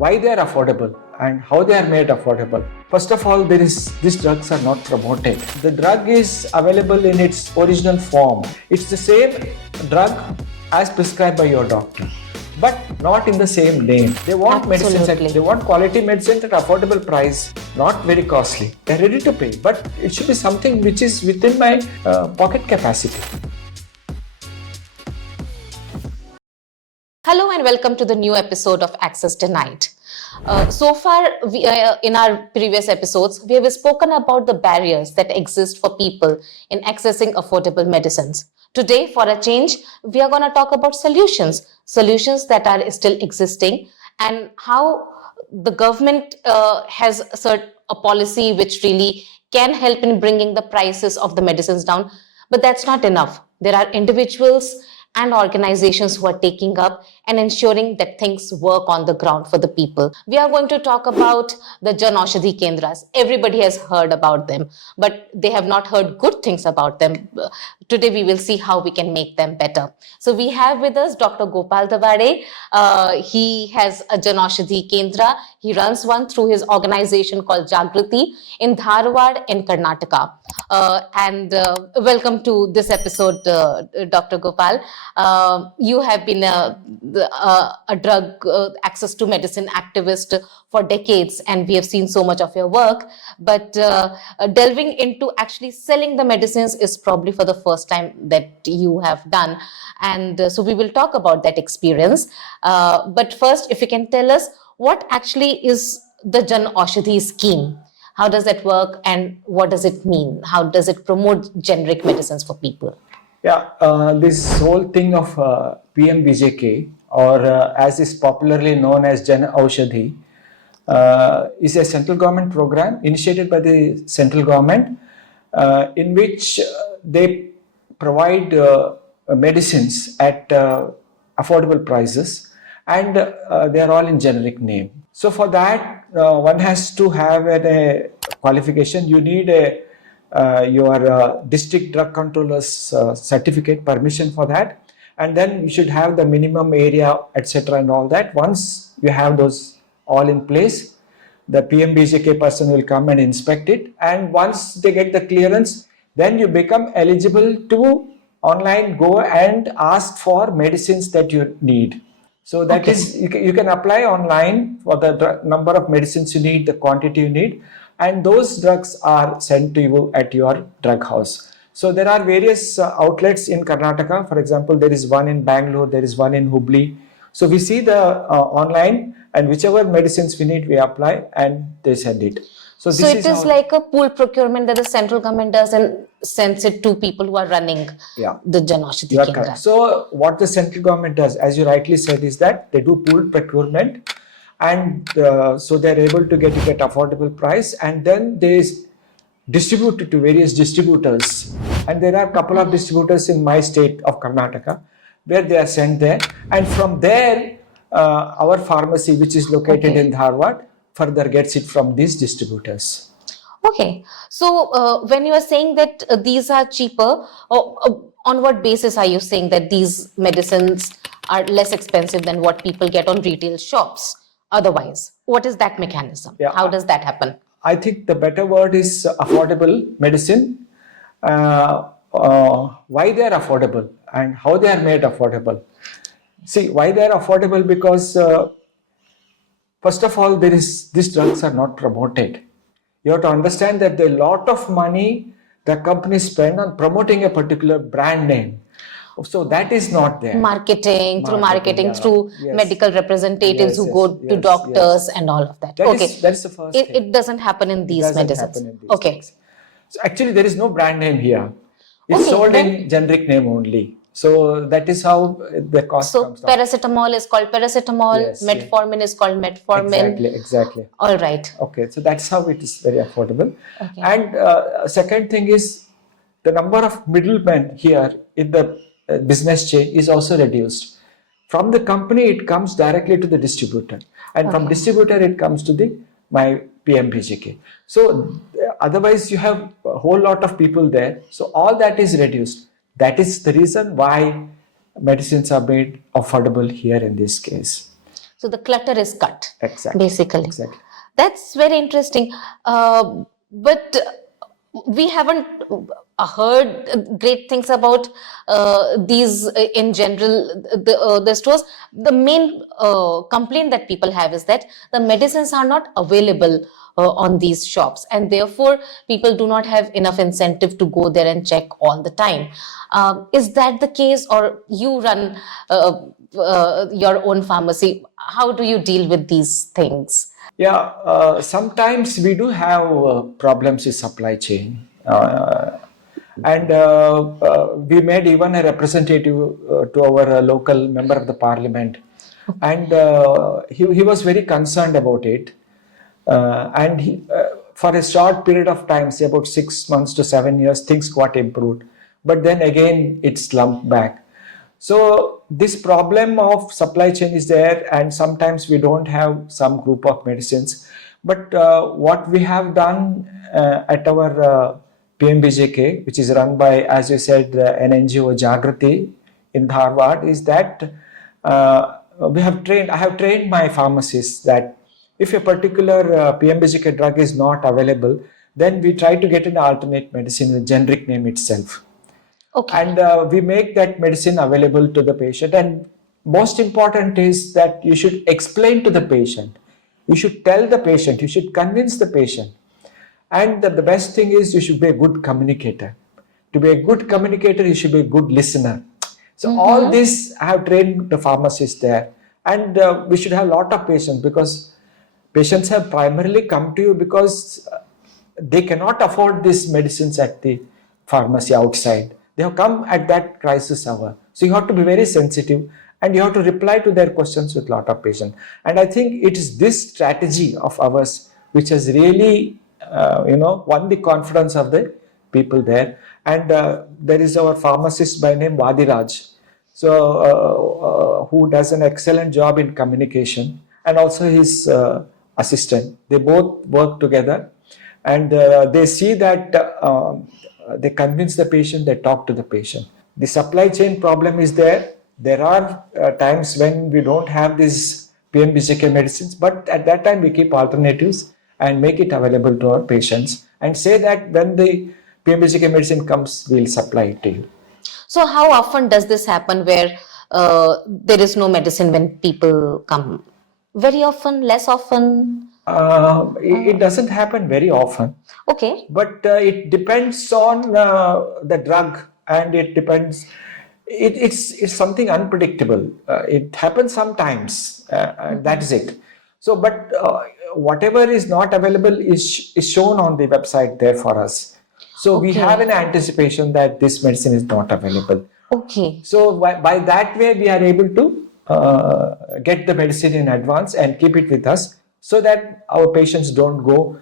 why they are affordable and how they are made affordable. First of all, these drugs are not promoted. The drug is available in its original form. It's the same drug as prescribed by your doctor, but not in the same name. They want medicines, they want quality medicines at affordable price, not very costly. They're ready to pay, but it should be something which is within my pocket capacity. Hello and welcome to the new episode of Access Denied. So far, in our previous episodes, we have spoken about the barriers that exist for people in accessing affordable medicines. Today, for a change, we are going to talk about solutions that are still existing, and how the government has a policy which really can help in bringing the prices of the medicines down. But that's not enough. There are individuals and organizations who are taking up and ensuring that things work on the ground for the people. We are going to talk about the Jan Aushadhi Kendras. Everybody has heard about them, but they have not heard good things about them. Today we will see how we can make them better. So we have with us Dr. Gopal Dabade. He has a Jan Aushadhi Kendra. He runs one through his organization called Jagriti in Dharwad in Karnataka. Welcome to this episode, Dr. Gopal. You have been a drug access to medicine activist for decades, and we have seen so much of your work. But delving into actually selling the medicines is probably for the first time that you have done. And so we will talk about that experience. But first, if you can tell us what actually is the Jan Aushadhi scheme? How does that work and what does it mean? How does it promote generic medicines for people? Yeah, this whole thing of PMBJK, or as is popularly known as Jan Aushadhi, is a central government program initiated by the central government in which they provide medicines at affordable prices, and they are all in generic name. So for that, one has to have a qualification. You need your district drug controller's certificate, permission for that, and then you should have the minimum area, etc. and all that. Once you have those all in place, the PMBJK person will come and inspect it, and once they get the clearance, then you become eligible to online go and ask for medicines that you need. So that is, you can apply online for the number of medicines you need, the quantity you need, and those drugs are sent to you at your drug house. So there are various outlets in Karnataka. For example, there is one in Bangalore, there is one in Hubli. So we see the online, and whichever medicines we need, we apply and they send it. So it is like a pool procurement that the central government does and sends it to people who are running the Jan Aushadhi Kendra. So what the central government does, as you rightly said, is that they do pool procurement, and so they're able to get it at affordable price, and then they distribute it to various distributors. And there are a couple of distributors in my state of Karnataka where they are sent there, and from there our pharmacy, which is located in Dharwad, further gets it from these distributors. Okay, so when you are saying that these are cheaper, on what basis are you saying that these medicines are less expensive than what people get on retail shops otherwise? What is that mechanism? How does that happen? I think the better word is affordable medicine. Why they are affordable and how they are made affordable. See, why they are affordable? Because first of all, these drugs are not promoted. You have to understand that there are a lot of money the companies spend on promoting a particular brand name. So that is not there. Marketing, through medical representatives who go to doctors and all of that. That is the first thing. It doesn't happen in these medicines. Drugs. So actually, there is no brand name here. It's sold in generic name only. So that is how the cost comes down. So paracetamol is called paracetamol, metformin is called metformin. Exactly. All right. Okay, so that's how it is very affordable. Okay. And second thing is the number of middlemen here in the business chain is also reduced. From the company, it comes directly to the distributor, and from distributor, it comes to my PMBJK. So otherwise, you have a whole lot of people there. So all that is reduced. That is the reason why medicines are made affordable here in this case. So the clutter is cut, Exactly. basically. Exactly. That's very interesting. But we haven't heard great things about these in general, the stores. The main complaint that people have is that the medicines are not available on these shops, and therefore people do not have enough incentive to go there and check all the time. Is that the case, or you run your own pharmacy? How do you deal with these things? Yeah, sometimes we do have problems with supply chain. And we made even a representative to our local member of the parliament. And he was very concerned about it. And for a short period of time, say about 6 months to 7 years, things got improved. But then again, it slumped back. So this problem of supply chain is there, and sometimes we don't have some group of medicines. But what we have done at our PMBJK, which is run by, as you said, an NGO Jagrati in Dharwad, is that I have trained my pharmacists that if a particular PMBJK drug is not available, then we try to get an alternate medicine with generic name itself. Okay. And we make that medicine available to the patient. And most important is that you should explain to the patient. You should tell the patient. You should convince the patient. And the best thing is you should be a good communicator. To be a good communicator, you should be a good listener. So all this, I have trained the pharmacist there. And we should have a lot of patience, because patients have primarily come to you because they cannot afford these medicines at the pharmacy outside. They have come at that crisis hour. So you have to be very sensitive, and you have to reply to their questions with a lot of patience. And I think it is this strategy of ours which has really, won the confidence of the people there. And there is our pharmacist by name Vadiraj, so who does an excellent job in communication, and also his assistant. They both work together, and they see that they convince the patient, they talk to the patient. The supply chain problem is there. There are times when we don't have these PMBJK medicines, but at that time we keep alternatives and make it available to our patients, and say that when the PMBJK medicine comes, we'll supply it to you. So how often does this happen where there is no medicine when people come? Very often, less often? It doesn't happen very often. Okay. But it depends on the drug, and it depends. It's something unpredictable. It happens sometimes, and that's it. So, but whatever is not available is shown on the website there for us. So we have an anticipation that this medicine is not available. Okay. So by that way, we are able to get the medicine in advance and keep it with us, so that our patients don't go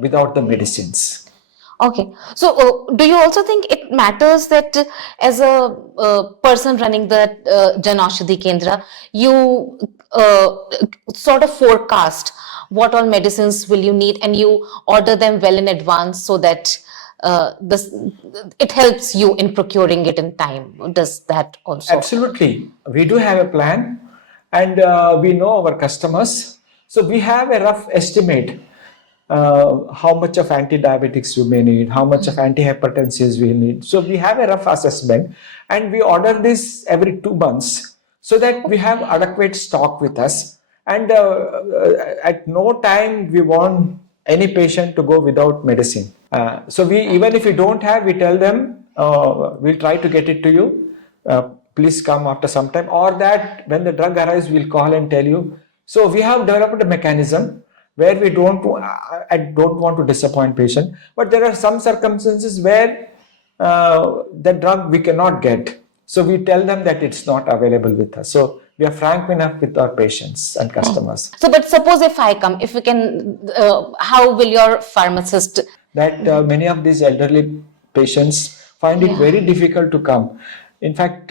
without the medicines. Okay. So do you also think it matters that as a person running the Jan Aushadhi Kendra, you sort of forecast what all medicines will you need, and you order them well in advance, so that it helps you in procuring it in time? Does that also? Absolutely. We do have a plan, and we know our customers. So we have a rough estimate how much of anti-diabetics we may need, how much of antihypertensives we need. So we have a rough assessment, and we order this every 2 months, so that we have adequate stock with us. And at no time we want any patient to go without medicine. So we, even if we don't have, we tell them, we'll try to get it to you. Please come after some time, or that when the drug arrives, we'll call and tell you. So we have developed a mechanism where we don't want to disappoint patient, but there are some circumstances where the drug we cannot get. So we tell them that it's not available with us. So we are frank enough with our patients and customers. So, but suppose if I come, if we can, how will your pharmacist? That many of these elderly patients find it very difficult to come. In fact,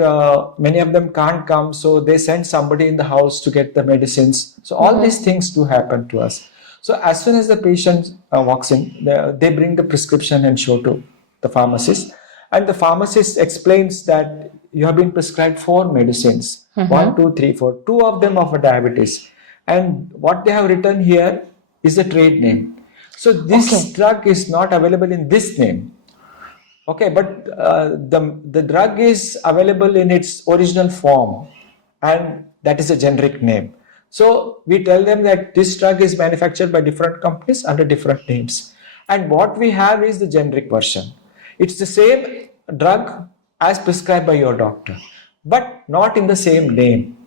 many of them can't come, so they send somebody in the house to get the medicines. So all these things do happen to us. So as soon as the patient walks in, they bring the prescription and show to the pharmacist, And the pharmacist explains that you have been prescribed 4 medicines, 1, 2, 3, 4. 2 of them are for diabetes. And what they have written here is the trade name. So this Okay. drug is not available in this name. Okay, but the drug is available in its original form, and that is a generic name. So we tell them that this drug is manufactured by different companies under different names, and what we have is the generic version. It's the same drug as prescribed by your doctor, but not in the same name.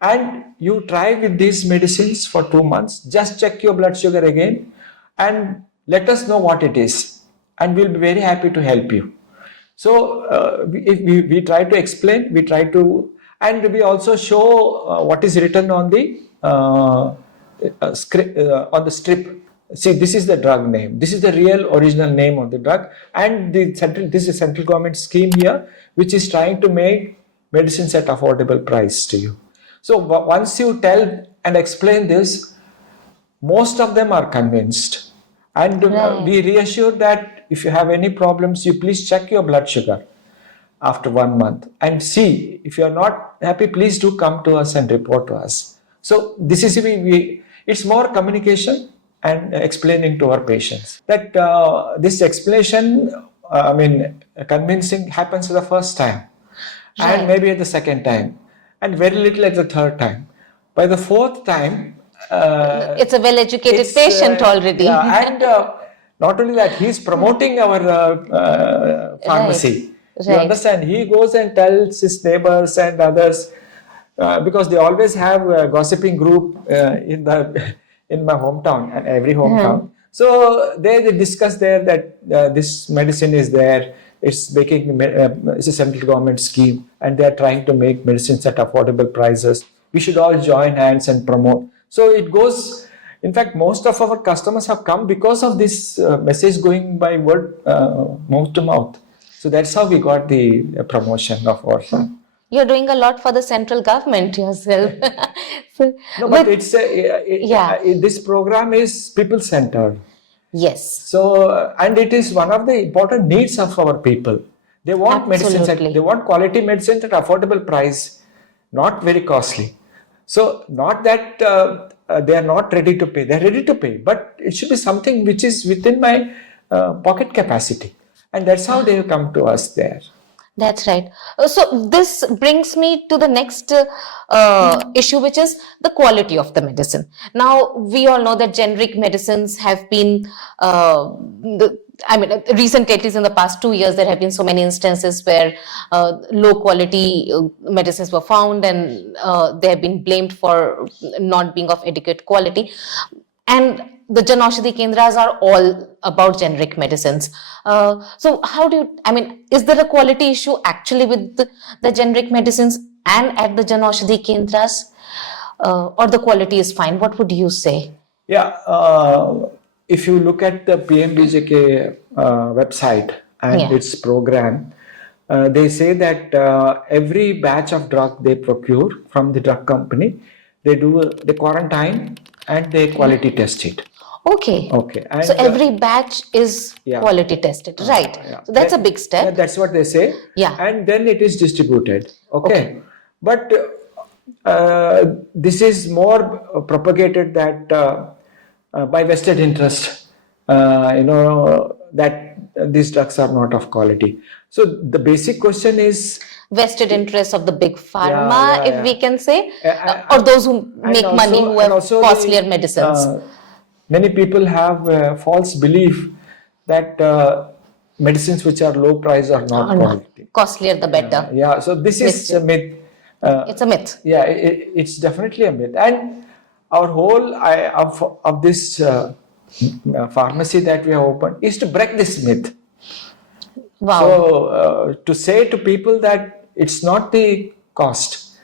And you try with these medicines for 2 months. Just check your blood sugar again, and let us know what it is, and we'll be very happy to help you. So we try to explain, we try to, and we also show what is written on the script, on the strip. See, this is the drug name. This is the real original name of the drug, and this is central government scheme here, which is trying to make medicines at affordable price to you. So once you tell and explain this, most of them are convinced. And we reassure that if you have any problems, you please check your blood sugar after 1 month and see. If you are not happy, please do come to us and report to us. So this is it's more communication and explaining to our patients that this explanation, convincing happens the first time, and maybe at the second time, and very little at the third time. By the fourth time, it's a well-educated patient already. Yeah, and not only that, he's promoting our pharmacy. Right. You understand? He goes and tells his neighbors and others, because they always have a gossiping group in my hometown and every hometown. So they discuss there that this medicine is there. It's it's a central government scheme, and they are trying to make medicines at affordable prices. We should all join hands and promote. So it goes. In fact, most of our customers have come because of this message going by word, mouth to mouth. So that's how we got the promotion of our. You're doing a lot for the central government yourself. No, but this program is people-centered. Yes. So, and it is one of the important needs of our people. They want medicines, they want quality medicines at affordable price, not very costly. So, not that they are not ready to pay, they are ready to pay, but it should be something which is within my pocket capacity. And that's how they come to us there. That's right. So this brings me to the next issue, which is the quality of the medicine. Now, we all know that generic medicines have been, recently, at least in the past 2 years, there have been so many instances where low quality medicines were found, and they have been blamed for not being of adequate quality. And the Jan Aushadhi Kendras are all about generic medicines. So how do you, is there a quality issue actually with the generic medicines and at the Jan Aushadhi Kendras? Or the quality is fine? What would you say? Yeah, if you look at the PMBJK website and its program, they say that every batch of drug they procure from the drug company, they quarantine and they quality test it. Okay. And so every batch is quality tested, right? So that's a big step. Yeah, that's what they say. Yeah. And then it is distributed. Okay. But this is more propagated that by vested interest, that these drugs are not of quality. So the basic question is vested interests of the big pharma, if we can say, or those who make money, who have costlier medicines. Many people have a false belief that medicines which are low price are not quality. Costlier the better. So this is a myth. It's a myth. Yeah, it's definitely a myth. And our whole of this pharmacy that we have opened is to break this myth. Wow. So to say to people that it's not the cost,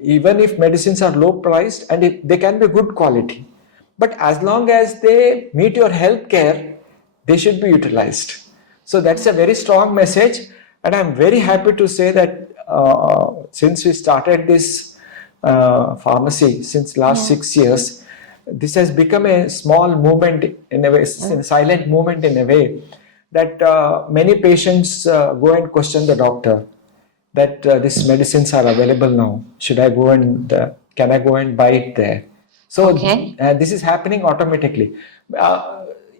even if medicines are low priced and they can be good quality, but as long as they meet your health care, they should be utilized. So that's a very strong message, and I'm very happy to say that since we started this pharmacy since last 6 years, this has become a small movement in a way, a silent movement in a way, that many patients go and question the doctor that these medicines are available now. Should I go and can I go and buy it there? So Okay. this is happening automatically.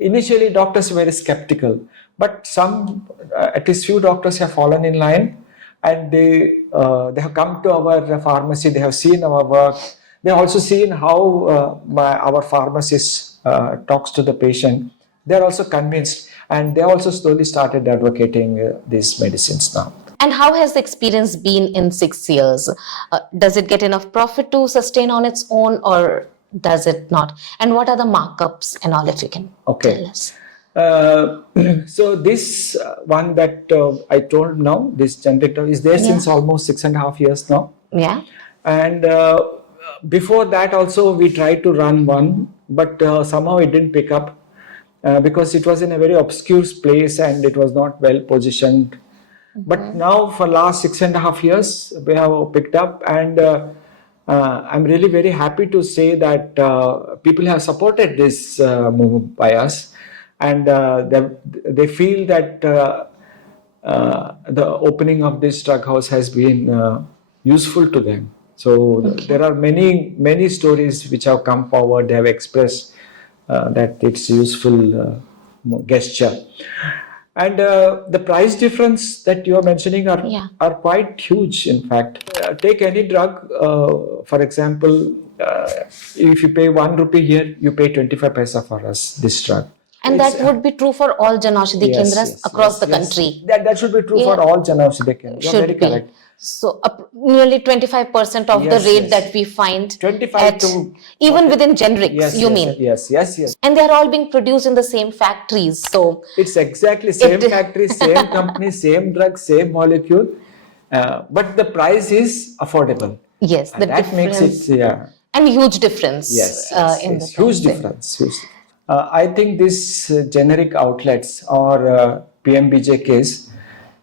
Initially, doctors were very skeptical, but some, at least few doctors have fallen in line, and they have come to our pharmacy. They have seen our work. They have also seen how our pharmacist talks to the patient. They are also convinced, and they also slowly started advocating these medicines now. And how has the experience been in 6 years? Does it get enough profit to sustain on its own, or does it not? And what are the markups and all, if you can tell us? So this one that I told now, this generic drug is there since almost 6.5 years now. Yeah. And before that also we tried to run one, but somehow it didn't pick up because it was in a very obscure place and it was not well positioned. But now for last 6.5 years we have picked up, and I'm really very happy to say that people have supported this move by us, and they feel that the opening of this drug house has been useful to them. So there are many stories which have come forward. They have expressed that it's useful gesture. And the price difference that you are mentioning are quite huge, in fact. Take any drug, for example, if you pay 1 rupee here, you pay 25 paisa for us, this drug. And that would be true for all Jan Aushadhi Kendras across the country. That should be true for all Jan Aushadhi Kendras. You're very correct. So nearly 25% of the rate that we find 25 to even within generics, you mean? Yes. And they're all being produced in the same factories. So it's exactly same factory, same company, same drug, same molecule, but the price is affordable. Yes, and that makes it and huge difference. In the huge difference. I think these generic outlets or PMBJKs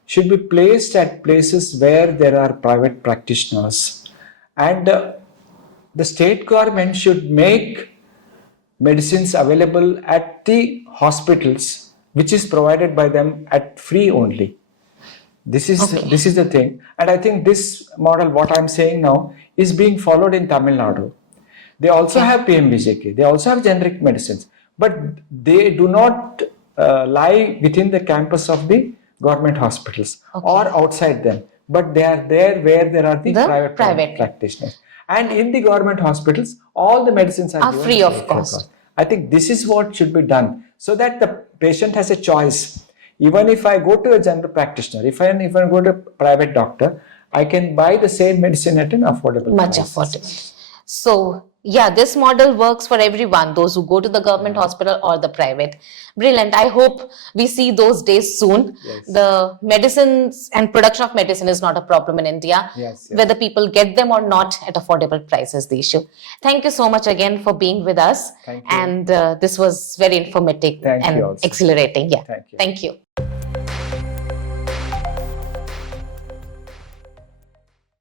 should be placed at places where there are private practitioners, and the state government should make medicines available at the hospitals, which is provided by them at free only. This is the thing, and I think this model, what I'm saying now, is being followed in Tamil Nadu. They also have PMBJK, they also have generic medicines, but they do not lie within the campus of the government hospitals or outside them, but they are there where there are the private practitioners. And in the government hospitals, all the medicines are free of cost. I think this is what should be done, so that the patient has a choice. Even if I go to a general practitioner, if I go to a private doctor, I can buy the same medicine at an affordable price. Much affordable. So yeah, this model works for everyone, those who go to the government hospital or the private. Brilliant. I hope we see those days soon. The medicines and production of medicine is not a problem in India. Whether people get them or not at affordable prices, the issue. Thank you so much again for being with us. Thank you. And this was very informative and exhilarating. Yeah. Thank you. Thank you.